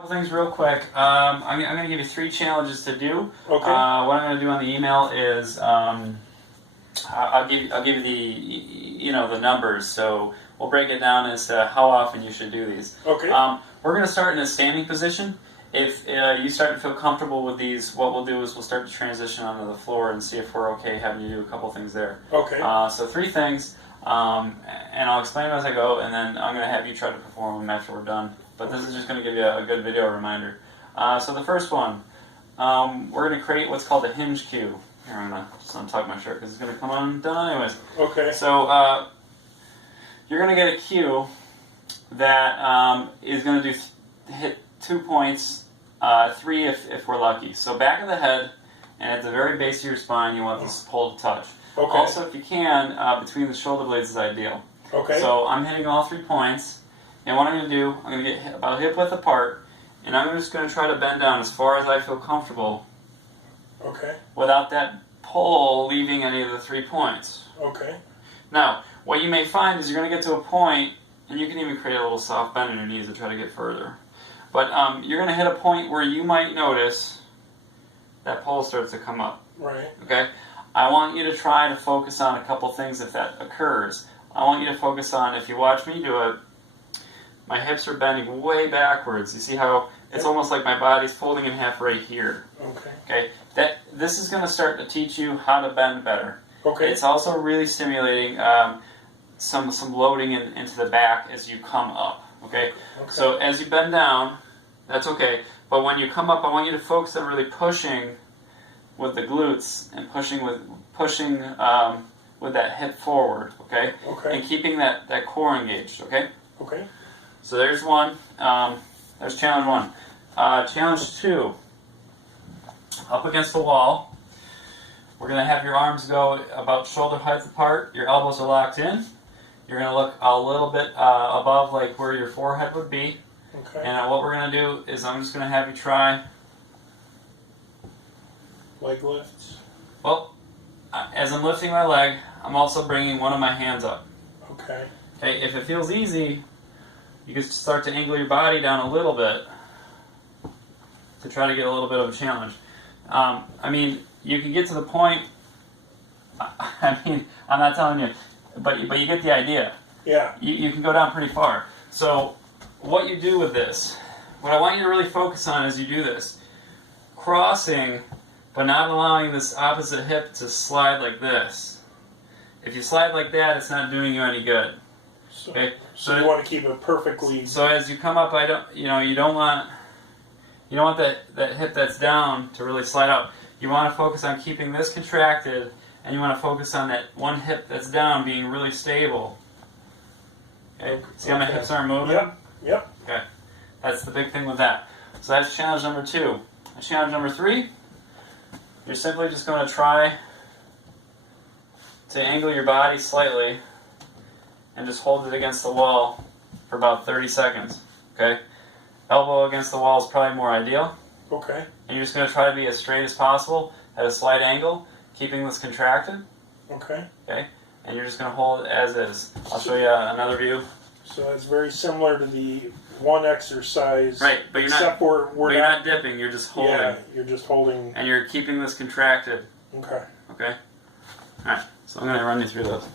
Couple things real quick. I'm going to give you 3 challenges to do. Okay. What I'm going to do on the email is I'll give you the numbers. So we'll break it down as to how often you should do these. Okay. We're going to start in a standing position. If you start to feel comfortable with these, what we'll do is we'll start to transition onto the floor and see if we're okay having you do a couple things there. Okay. So 3 things, and I'll explain them as I go, and then I'm going to have you try to perform them after we're done. But this is just going to give you a good video reminder. So the first one, we're going to create what's called a hinge cue. Here, I'm going to just untuck my shirt because it's going to come undone anyways. Okay. So you're going to get a cue that is going to hit 2 points, 3 if we're lucky. So back of the head and at the very base of your spine, you want this pole to touch. Okay. Also, if you can, between the shoulder blades is ideal. Okay. So I'm hitting all 3 points. And what I'm going to do, I'm going to get about hip width apart, and I'm just going to try to bend down as far as I feel comfortable. Okay. Without that pole leaving any of the 3 points. Okay. Now, what you may find is you're going to get to a point, and you can even create a little soft bend in your knees to try to get further. But you're going to hit a point where you might notice that pole starts to come up. Right. Okay? I want you to try to focus on a couple things if that occurs. I want you to focus on, if you watch me do it, my hips are bending way backwards. You see how it's almost like my body's folding in half right here. Okay. Okay. This is going to start to teach you how to bend better. Okay. It's also really stimulating some loading into the back as you come up. Okay. So as you bend down, that's okay. But when you come up, I want you to focus on really pushing with the glutes and pushing with that hip forward. Okay. Okay. And keeping that core engaged. Okay. Okay. So there's one. There's challenge 1. Challenge 2. Up against the wall. We're going to have your arms go about shoulder height apart. Your elbows are locked in. You're going to look a little bit above like where your forehead would be. Okay. And what we're going to do is I'm just going to have you try. Leg lifts. Well, as I'm lifting my leg, I'm also bringing one of my hands up. Okay. Okay. If it feels easy, you can start to angle your body down a little bit to try to get a little bit of a challenge. I mean, you can get to the point. I mean, I'm not telling you, but you get the idea. Yeah. You can go down pretty far. So what you do with this, what I want you to really focus on as you do this, crossing, but not allowing this opposite hip to slide like this. If you slide like that, it's not doing you any good. Okay. So you want to keep it perfectly. So as you come up, you don't want that hip that's down to really slide out. You want to focus on keeping this contracted, and you want to focus on that one hip that's down being really stable. Okay. See how my hips aren't moving? Yep. Yep. Okay. That's the big thing with that. So that's challenge number 2. Challenge number 3. You're simply just going to try to angle your body slightly and just hold it against the wall for about 30 seconds, okay? Elbow against the wall is probably more ideal. Okay. And you're just going to try to be as straight as possible at a slight angle, keeping this contracted, Okay. okay? And you're just going to hold it as is. I'll show you another view. So it's very similar to the one exercise. Right, but you're except you're not dipping, you're just holding. Yeah, you're just holding. And you're keeping this contracted, Okay. okay? Alright, so I'm going to run you through those.